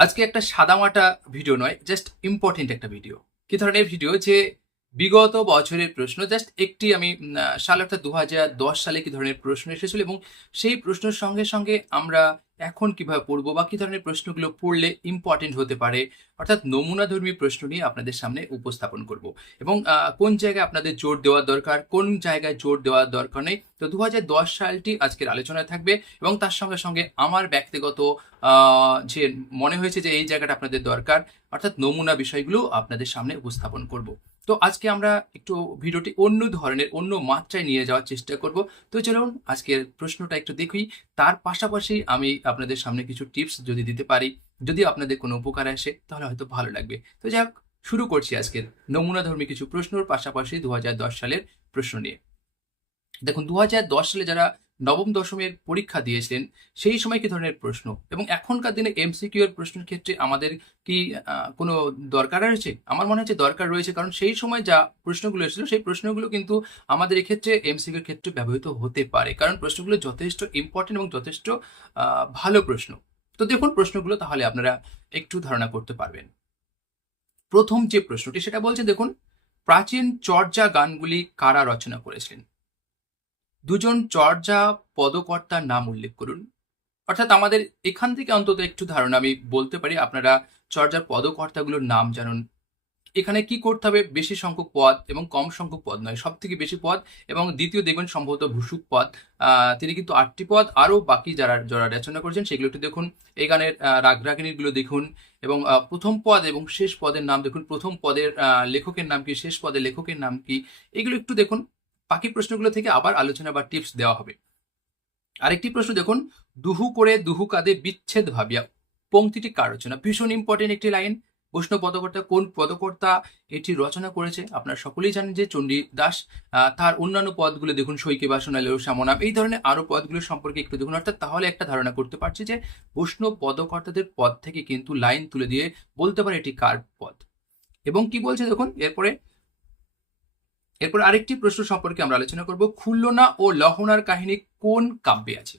আজকে একটা সাদামাটা ভিডিও নয় জাস্ট ইম্পর্টেন্ট একটা ভিডিও কি ধরনের ভিডিও যে বিগত বছরের প্রশ্ন জাস্ট একটি আমি সাল অর্থাৎ দু হাজার দশ সালে কি ধরনের প্রশ্ন এসেছিল এবং সেই প্রশ্নের সঙ্গে সঙ্গে আমরা এখন কীভাবে পড়ব বা কি ধরনের প্রশ্নগুলো পড়লে ইম্পর্টেন্ট হতে পারে, অর্থাৎ নমুনাধর্মী প্রশ্ন নিয়ে আপনাদের সামনে উপস্থাপন করব। এবং কোন জায়গায় আপনাদের জোর দেওয়ার দরকার, কোন জায়গায় জোর দেওয়ার দরকার নেই, তো দু হাজার দশ সালটি আজকের আলোচনায় থাকবে এবং তার সঙ্গে সঙ্গে আমার ব্যক্তিগত যে মনে হয়েছে যে এই জায়গাটা আপনাদের দরকার, অর্থাৎ নমুনা বিষয়গুলো আপনাদের সামনে উপস্থাপন করব। তো আজকে আমরা একটু ভিডিওটি অন্য ধরনের, অন্য মাত্রায় নিয়ে যাওয়ার চেষ্টা করব। তো চলুন আজকের প্রশ্নটা একটু দেখি। তার পাশাপাশি আমি আপনাদের সামনে কিছু টিপস যদি দিতে পারি, যদি আপনাদের কোনো উপকার আসে, তাহলে হয়তো ভালো লাগবে। তো যাক, শুরু করছি আজকের নমুনাধর্মী কিছু প্রশ্নর পাশাপাশি দু হাজার দশ সালের প্রশ্ন নিয়ে। দেখুন দু হাজার দশ সালে যারা নবম দশমের পরীক্ষা দিয়েছিলেন, সেই সময় কি ধরনের প্রশ্ন? এবং এখনকার দিনে এমসিকিউ এর প্রশ্নের ক্ষেত্রে আমাদের কি কোনো দরকার রয়েছে? আমার মনে হচ্ছে দরকার রয়েছে, কারণ সেই সময় যা প্রশ্নগুলো এসেছিল, সেই প্রশ্নগুলো কিন্তু আমাদের এক্ষেত্রে এমসিকিউর ক্ষেত্রে ব্যবহৃত হতে পারে। কারণ প্রশ্নগুলো যথেষ্ট ইম্পর্টেন্ট এবং যথেষ্ট ভালো প্রশ্ন। তো দেখুন প্রশ্নগুলো তাহলে আপনারা একটু ধারণা করতে পারবেন। প্রথম যে প্রশ্নটি, সেটা বলছে দেখুন, প্রাচীন চর্যা গানগুলি কারা রচনা করেছিলেন? দুজন চর্যা পদকর্তার নাম উল্লেখ করুন। অর্থাৎ আমাদের এখান থেকে অন্তত একটু ধারণা আমি বলতে পারি আপনারা চর্যার পদকর্তাগুলোর নাম জানুন। এখানে কি করতে হবে? বেশি সংখ্যক পদ এবং কম সংখ্যক পদ নয় সব থেকে বেশি পদ এবং দ্বিতীয় দেখবেন সম্ভবত ভূসুক পদ। তিনি কিন্তু আটটি পদ আরও বাকি যারা যারা রচনা করেছেন সেগুলো একটু দেখুন। এই গানের আহ, রাগ রাগিনীগুলো দেখুন এবং প্রথম পদ এবং শেষ পদের নাম দেখুন। প্রথম পদের লেখকের নাম কি শেষ পদের লেখকের নাম কি এগুলো একটু দেখুন। বাকি প্রশ্নগুলো থেকে আবার আলোচনা বা টিপস দেওয়া হবে। আরেকটি প্রশ্ন দেখুন, দুহু করে দুহু কাঁধে বিচ্ছেদ ভাবিয়া পংক্তিটি কার রচনা? ভীষণ ইম্পর্টেন্ট একটি লাইন। বৈষ্ণব পদকর্তা কোন পদকর্তা এটি রচনা করেছে? আপনারা সকলেই জানেন যে চণ্ডী দাস তার অন্যান্য পদগুলো দেখুন, সৈকে বাসনালেও শ্যামনাম এই ধরনের আরও পদগুলো সম্পর্কে একটু দেখুন। অর্থাৎ তাহলে একটা ধারণা করতে পারছি যে বৈষ্ণব পদকর্তাদের পদ থেকে কিন্তু লাইন তুলে দিয়ে বলতে পারে এটি কার পদ। এবং কি বলছে দেখুন, এরপরে এরপর আরেকটি প্রশ্ন সম্পর্কে আমরা আলোচনা করব খুল্লনা ও লহনার কাহিনী কোন কাব্যে আছে?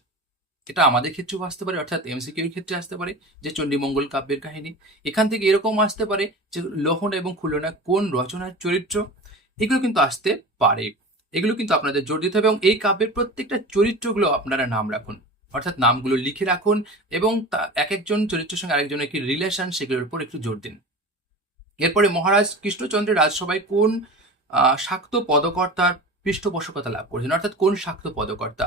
এটা আমাদের ক্ষেত্রেও আসতে পারে, অর্থাৎ এমসিকিউ এর ক্ষেত্রে আসতে পারে, যে চণ্ডীমঙ্গল কাব্যের কাহিনী। এখান থেকে এরকম আসতে পারে যে লহনা এবং খুল্লনা কোন রচনার চরিত্র, এগুলো কিন্তু আসতে পারে। এগুলো কিন্তু আপনাদের জোর দিতে হবে এবং এই কাব্যের প্রত্যেকটা চরিত্রগুলো আপনারা নাম রাখুন। অর্থাৎ নামগুলো লিখে রাখুন এবং তা এক একজন চরিত্রের সঙ্গে আরেকজনের কি রিলেশন সেগুলোর উপর একটু জোর দিন। এরপরে মহারাজ কৃষ্ণচন্দ্রের রাজসভায় কোন শাক্ত পদকর্তার পৃষ্ঠপোষকতা লাভ করেছেন। অর্থাৎ কোন শাক্ত পদকর্তা?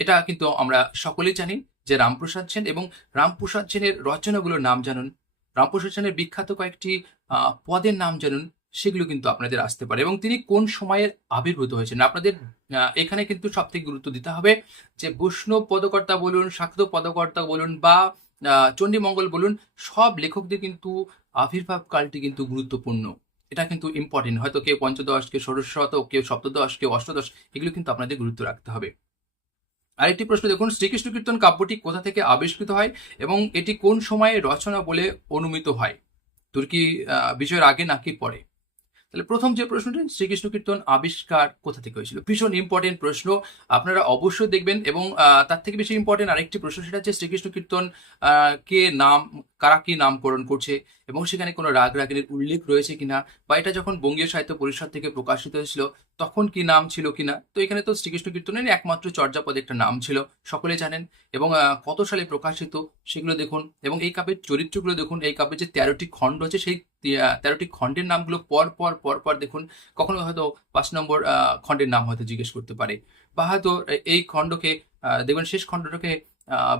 এটা কিন্তু আমরা সকলেই জানি যে রামপ্রসাদ সেন এবং রামপ্রসাদ সেনের রচনাগুলোর নাম জানুন। রামপ্রসাদ সেনের বিখ্যাত কয়েকটি পদের নাম জানুন। সেগুলো কিন্তু আপনাদের আসতে পারে। এবং তিনি কোন সময়ের আবির্ভূত হয়েছেন? আপনাদের এখানে কিন্তু সব থেকে গুরুত্ব দিতে হবে যে বৈষ্ণব পদকর্তা বলুন, শাক্ত পদকর্তা বলুন বা চণ্ডীমঙ্গল বলুন, সব লেখকদের কিন্তু আবির্ভাব কালটি কিন্তু গুরুত্বপূর্ণ। এটা কিন্তু ইম্পর্টেন্ট হয়তো কেউ পঞ্চদশ, কেউ ষোড়শ শতক কেউ সপ্তদশ, কেউ অষ্টদশ, এগুলো কিন্তু আপনাদের গুরুত্ব রাখতে হবে। আরেকটি প্রশ্ন, দেখুন, শ্রীকৃষ্ণ কীর্তন কাব্যটি কোথা থেকে আবিষ্কৃত হয় এবং এটি কোন সময়ে রচনা বলে অনুমিত হয়? তুর্কি বিজয়ের আগে নাকি পরে? তাহলে প্রথম যে প্রশ্নটি, শ্রীকৃষ্ণ কীর্তন আবিষ্কার কোথা থেকে হয়েছিল? ভীষণ ইম্পর্টেন্ট প্রশ্ন। আপনারা অবশ্যই দেখবেন এবং তার থেকে বেশি ইম্পর্টেন্ট আরেকটি প্রশ্ন, সেটা হচ্ছে শ্রীকৃষ্ণ কীর্তন কে নাম, কারা কি নামকরণ করছে এবং সেখানে কোনো রাগ রাগিনীর উল্লেখ রয়েছে কিনা বা এটা যখন বঙ্গীয় সাহিত্য পরিষদ থেকে প্রকাশিত হয়েছিল, তখন কি নাম ছিল কিনা? তো এখানে তো শ্রীকৃষ্ণ কীর্তনের একমাত্র চর্যাপদে একটা নাম ছিল, সকলে জানেন এবং কত সালে প্রকাশিত সেগুলো দেখুন এবং এই কাপের চরিত্রগুলো দেখুন, এই কাপের যে তেরোটি খণ্ড আছে, সেই তেরোটি খণ্ডের নামগুলো পর পর পর পর দেখুন, কখনো হয়তো পাঁচ নম্বর খণ্ডের নাম হয়তো জিজ্ঞেস করতে পারে। বা হয়তো এই খণ্ডকে দেখবেন শেষ খণ্ডটাকে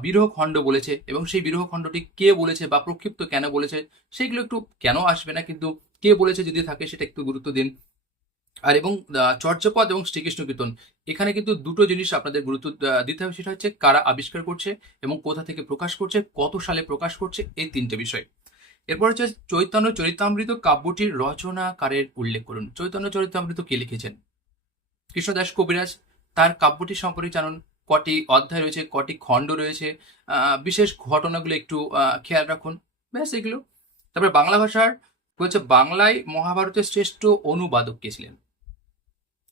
বিরহ খণ্ড বলেছে এবং সেই বিরহ খণ্ডটি কে বলেছে বা প্রক্ষিপ্ত কেন বলেছে, সেগুলো একটু কেন আসবে না, কিন্তু কে বলেছে যদি থাকে সেটা একটু গুরুত্ব দিন। আর এবং চর্যাপদ এবং শ্রীকৃষ্ণ কীর্তন, এখানে কিন্তু দুটো জিনিস আপনাদের গুরুত্ব দিতে হবে, সেটা হচ্ছে কারা আবিষ্কার করছে এবং কোথা থেকে প্রকাশ করছে, কত সালে প্রকাশ করছে, এই তিনটে বিষয়। এরপর হচ্ছে চৈতন্য চরিতামৃত কাব্যটির রচনাকারের উল্লেখ করুন। চৈতন্য চরিতামৃত কে লিখেছেন? কৃষ্ণদাস কবিরাজ, তার কাব্যটি সম্পর্কে জানুন। কটি অধ্যায় রয়েছে, কটি খণ্ড রয়েছে। বিশেষ ঘটনাগুলো একটু খেয়াল রাখুন। ব্যাস এগুলো। তারপরে বাংলা ভাষার বলছে, বাংলায় মহাভারতের শ্রেষ্ঠ অনুবাদক কে ছিলেন?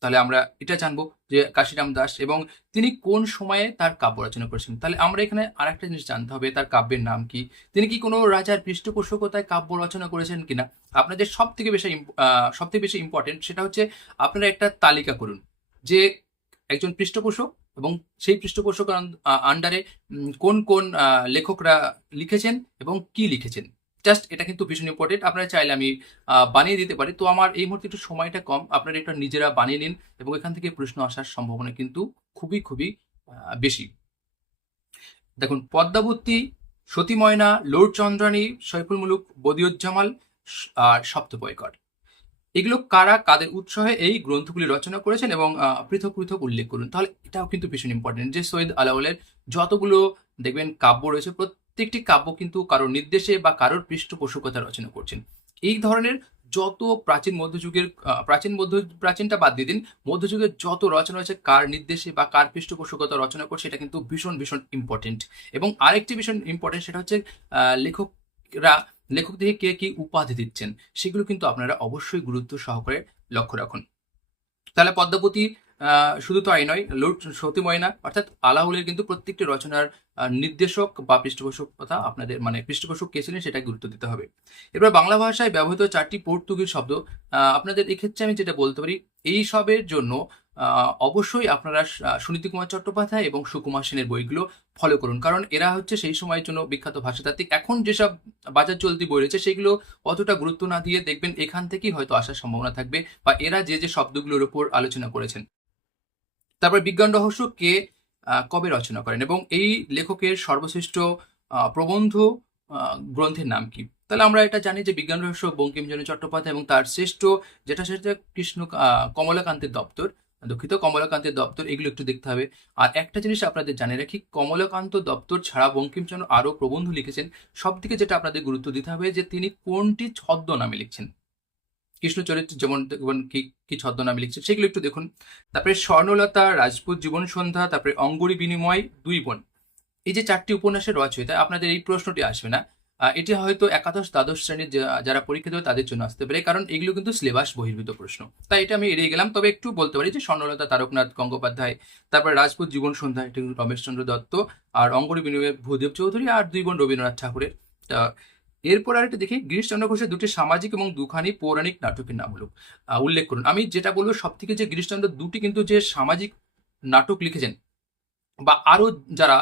তাহলে আমরা এটা জানব যে কাশিরাম দাস এবং তিনি কোন সময়ে তার কাব্য রচনা করেছেন। তাহলে আমরা এখানে আর একটা জিনিস জানতে হবে, তার কাব্যের নাম কি? তিনি কি কোনো রাজার পৃষ্ঠপোষকতায় কাব্য রচনা করেছেন কিনা? আপনাদের সব থেকে বেশি সব থেকে বেশি ইম্পর্টেন্ট সেটা হচ্ছে আপনারা একটা তালিকা করুন যে একজন পৃষ্ঠপোষক এবং সেই পৃষ্ঠপোষক আন্ডারে কোন কোন লেখকরা লিখেছেন এবং কি লিখেছেন। জাস্ট এটা কিন্তু ভীষণ ইম্পর্টেন্ট আপনারা চাইলে আমি বানিয়ে দিতে পারি। তো আমার এই মুহূর্তে একটু সময়টা কম। আপনারা এটা নিজেরা বানিয়ে নিন এবং এখান থেকে প্রশ্ন আসার সম্ভাবনা কিন্তু খুবই খুবই বেশি। দেখুন, পদ্মাবতী সতী ময়না লর্ড চন্দ্রানী সৈফুল মুলুক, বদিউজ্জামাল আর সপ্তপয়কর। এগুলো কারা, কাদের উৎসাহে এই গ্রন্থগুলি রচনা করেছেন এবং পৃথক পৃথক উল্লেখ করুন। তাহলে এটাও কিন্তু ভীষণ ইম্পর্টেন্ট যে সৈয়দ আলাউলের যতগুলো দেখবেন কাব্য রয়েছে প্রত্যেকটি কাব্য কিন্তু কারোর নির্দেশে বা কারোর পৃষ্ঠপোষকতা রচনা করছেন। এই ধরনের যত প্রাচীন মধ্যযুগের প্রাচীন মধ্য, প্রাচীনটা বাদ দিয়ে দিন, মধ্যযুগের যত রচনা হয়েছে কার নির্দেশে বা কার পৃষ্ঠপোষকতা রচনা করছে এটা কিন্তু ভীষণ ভীষণ ইম্পর্টেন্ট এবং আরেকটি ভীষণ ইম্পর্টেন্ট সেটা হচ্ছে লেখকরা লেখক থেকে কে কি উপাধি দিচ্ছেন, সেগুলো কিন্তু আপনারা অবশ্যই গুরুত্ব সহকারে লক্ষ্য রাখুন। তাহলে পদ্মাবতী শুধু তো আই নয়, লুট সতী ময়না, অর্থাৎ আলাউলের কিন্তু প্রত্যেকটি রচনার নির্দেশক বা পৃষ্ঠপোষকতা আপনাদের মানে পৃষ্ঠপোষক কে ছিলেন সেটা গুরুত্ব দিতে হবে। এবার বাংলা ভাষায় ব্যবহৃত চারটি পর্তুগিজ শব্দ আপনাদের এক্ষেত্রে আমি যেটা বলতে পারি, এই সবের জন্য অবশ্যই আপনারা সুনীতি কুমার চট্টোপাধ্যায় এবং সুকুমার সেনের বইগুলো ফলো করুন। কারণ এরা হচ্ছে সেই সময়ের জন্য বিখ্যাত ভাষাতাত্ত্বিক। এখন যেসব বাজার চলতি বই রয়েছে, সেগুলো অতটা গুরুত্ব না দিয়ে দেখবেন এখান থেকেই হয়তো আসার সম্ভাবনা থাকবে বা এরা যে যে শব্দগুলোর উপর আলোচনা করেছেন। তারপর বিজ্ঞান রহস্য কে কবে রচনা করেন? এবং এই লেখকের সর্বশ্রেষ্ঠ প্রবন্ধ গ্রন্থের নাম কি? তাহলে আমরা এটা জানি যে বিজ্ঞান রহস্য বঙ্কিমচন্দ্র চট্টোপাধ্যায় এবং তার শ্রেষ্ঠ যেটা সেটা কৃষ্ণ কমলাকান্তের দপ্তর, দুঃখিত, কমলাকান্তের দপ্তর, এগুলো একটু দেখতে হবে। আর একটা জিনিস আপনাদের জানিয়ে রাখি, কমলাকান্ত দপ্তর ছাড়া বঙ্কিমচন্দ্র আরও প্রবন্ধ লিখেছেন। সব থেকে যেটা আপনাদের গুরুত্ব দিতে হবে যে তিনি কোনটি ছদ্ম নামে লিখছেন। কৃষ্ণ চরিত্র যেমন যেমন কি কি ছদ্মনামে লিখছেন সেগুলো একটু দেখুন। তারপরে স্বর্ণলতা, রাজপুত জীবন সন্ধ্যা, তারপরে অঙ্গুরি বিনিময়, দুই বোন। এই যে চারটি উপন্যাসের রচয়িতা, আপনাদের এই প্রশ্নটি আসবে না। এটি হয়তো একাদশ, দ্বাদশ শ্রেণির যারা পরীক্ষা দেবে তাদের জন্য আসতে পারে, কারণ এগুলো কিন্তু সিলেবাস বহির্ভূত প্রশ্ন। তাই এটা আমি এড়িয়ে গেলাম, তবে একটু বলতে পারি যে স্বর্ণলতা, তারকনাথ গঙ্গোপাধ্যায়, তারপরে রাজপুত জীবন সন্ধ্যা রমেশচন্দ্র দত্ত, আর অঙ্গরি বিনিময় ভূদেব চৌধুরী, আর দুই বোন রবীন্দ্রনাথ ঠাকুরের। এরপর আরেকটা দেখি, গিরিশচন্দ্র ঘোষের দুটি সামাজিক এবং দুখানি পৌরাণিক নাটকের নাম হলো উল্লেখ করুন। আমি যেটা বলব সব থেকে যে গিরিশচন্দ্র দুটি কিন্তু যে সামাজিক নাটক লিখেছেন, বা আরও যারা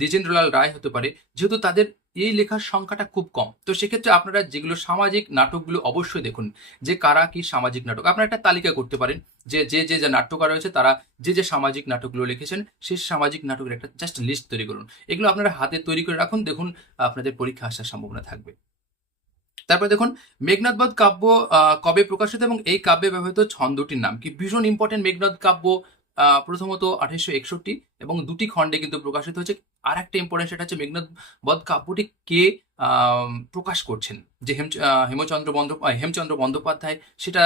দ্বিজেন্দ্রলাল রায় হতে পারে, যেহেতু তাদের এই লেখার সংখ্যাটা খুব কম। তো সেক্ষেত্রে আপনারা যেগুলো সামাজিক নাটকগুলো অবশ্যই দেখুন, যে কারা কি সামাজিক নাটক। আপনারা একটা তালিকা করতে পারেন, যে যে যে যে নাট্যকার রয়েছে তারা যে যে সামাজিক নাটকগুলো লিখেছেন, সেই সামাজিক নাটকের একটা জাস্ট লিস্ট তৈরি করুন। এগুলো আপনারা হাতে তৈরি করে রাখুন, দেখুন, আপনাদের পরীক্ষা আসার সম্ভাবনা থাকবে। তারপরে দেখুন মেঘনাথবধ কাব্য কবে প্রকাশিত এবং এই কাব্যে ব্যবহৃত ছন্দটির নাম কি? ভীষণ ইম্পর্টেন্ট মেঘনাথ কাব্য প্রথমত আঠাশশো একষট্টি এবং দুটি খণ্ডে কিন্তু প্রকাশিত হয়েছে। আর একটা ইম্পর্টেন্ট সেটা হচ্ছে মেঘনাথ বধ কাব্যটি কে প্রকাশ করছেন? যে হেম হেমচন্দ্র বন্দ্য হেমচন্দ্র বন্দ্যোপাধ্যায়, সেটা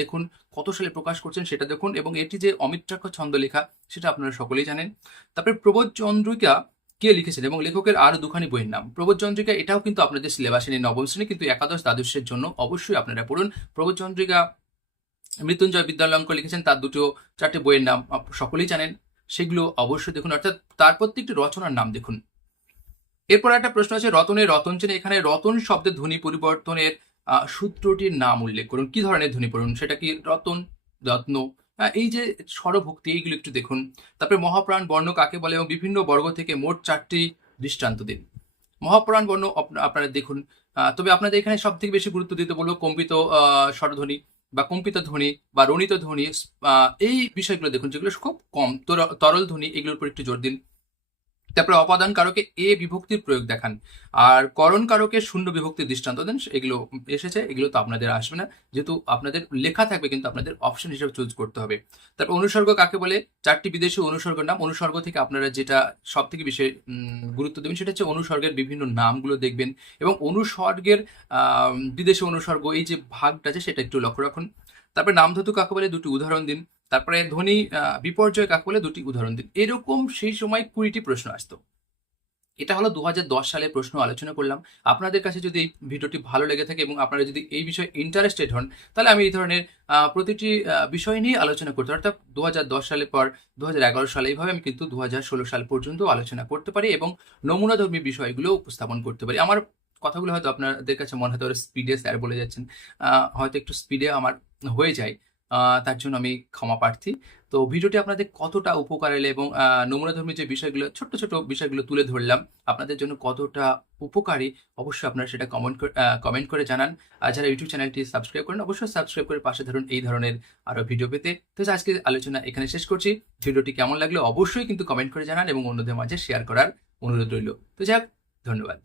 দেখুন কত সালে প্রকাশ করছেন সেটা দেখুন এবং এটি যে অমিত্রাক্ষ ছন্দ লেখা সেটা আপনারা সকলেই জানেন। তারপরে প্রবোধ চন্দ্রিকা কে লিখেছেন এবং লেখকের আরও দুখানি বইয়ের নাম? প্রবোধ চন্দ্রিকা, এটাও কিন্তু আপনাদের সিলেবাসে নেই, নবম শ্রেণি, কিন্তু একাদশ দ্বাদশের জন্য অবশ্যই আপনারা পড়ুন। প্রবোধ চন্দ্রিকা মৃত্যুঞ্জয় বিদ্যালঙ্ক লিখেছেন, তার দুটো, চারটে বইয়ের নাম সকলেই জানেন। সেগুলো অবশ্যই দেখুন, অর্থাৎ তার প্রত্যেকটি রচনার নাম দেখুন। এরপর একটা প্রশ্ন আছে রতনের রতন চেনে, এখানে রতন শব্দের ধ্বনি পরিবর্তনের সূত্রটির নাম উল্লেখ করুন। কি ধরনের ধ্বনি পড়ুন? সেটা কি রতন, রত্ন? এই যে স্বরভক্তি, এইগুলো একটু দেখুন। তারপরে মহাপ্রাণ বর্ণ কাকে বলে এবং বিভিন্ন বর্গ থেকে মোট চারটি দৃষ্টান্ত দিন। মহাপ্রাণ বর্ণ আপ- আপনারা দেখুন। তবে আপনাদের এখানে সব থেকে বেশি গুরুত্ব দিতে বলব কম্পিত স্বরধ্বনি। বা কম্পিত ধ্বনি বা রণিত ধ্বনি এই বিষয়গুলো দেখুন যেগুলো খুব কম, তর- তরল ধ্বনি, এগুলোর উপর একটু জোর দিন। তারপরে অপাদান কারকে এ বিভক্তির প্রয়োগ দেখান। আর করণ কারকে শূন্য বিভক্তির দৃষ্টান্ত দেন এগুলো এসেছে, এগুলো তো আপনাদের আসবে না। যেহেতু আপনাদের লেখা থাকবে, কিন্তু আপনাদের অপশন হিসেবে চুজ করতে হবে। তারপর অনুসর্গ কাকে বলে? চারটি বিদেশি অনুসর্গের নাম। অনুসর্গ থেকে আপনারা যেটা সব থেকে বেশি গুরুত্ব দেবেন, সেটা হচ্ছে অনুসর্গের বিভিন্ন নামগুলো দেখবেন এবং অনুসর্গের বিদেশি অনুসর্গ, এই যে ভাগটা আছে, সেটা একটু লক্ষ্য রাখুন। তারপরে নামধাতু কাকে বলে? দুটি উদাহরণ দিন। তারপরে ধ্বনি বিপর্যয় কাকে বলে দুটি উদাহরণ দিন। এরকম সেই সময় কুড়িটি প্রশ্ন আসতো। এটা হলো দু হাজার দশ সালে প্রশ্ন আলোচনা করলাম। আপনাদের কাছে যদি এই ভিডিওটি ভালো লেগে থাকে এবং আপনারা যদি এই বিষয়ে ইন্টারেস্টেড হন, তাহলে আমি এই ধরনের প্রতিটি বিষয় নিয়ে আলোচনা করতে অর্থাৎ দু সালের পর দু হাজার এগারো সালে, এইভাবে আমি কিন্তু দু হাজার ষোলো সাল পর্যন্ত আলোচনা করতে পারি এবং নমুনাধর্মী বিষয়গুলো উপস্থাপন করতে পারি। আমার কথাগুলো হয়তো আপনাদের কাছে মনে হতে পারে স্পিডে স্যার বলে যাচ্ছেন। হয়তো একটু স্পিডে আমার হয়ে যায়। তার জন্য আমি ক্ষমা প্রার্থী। তো ভিডিওটি আপনাদের কতটা উপকার এলে এবং নমুনাধর্মী যে বিষয়গুলো, ছোট্ট ছোট বিষয়গুলো তুলে ধরলাম, আপনাদের জন্য কতটা উপকারী অবশ্যই আপনারা সেটা কমেন্ট কমেন্ট করে জানান। আর যারা ইউটিউব চ্যানেলটি সাবস্ক্রাইব করেন, অবশ্যই সাবস্ক্রাইব করে পাশে ধরুন এই ধরনের আরও ভিডিও পেতে। তো আজকে আলোচনা এখানে শেষ করছি। ভিডিওটি কেমন লাগল অবশ্যই কিন্তু কমেন্ট করে জানান এবং অন্যদের মাঝে শেয়ার করার অনুরোধ রইল। তো যাক, ধন্যবাদ।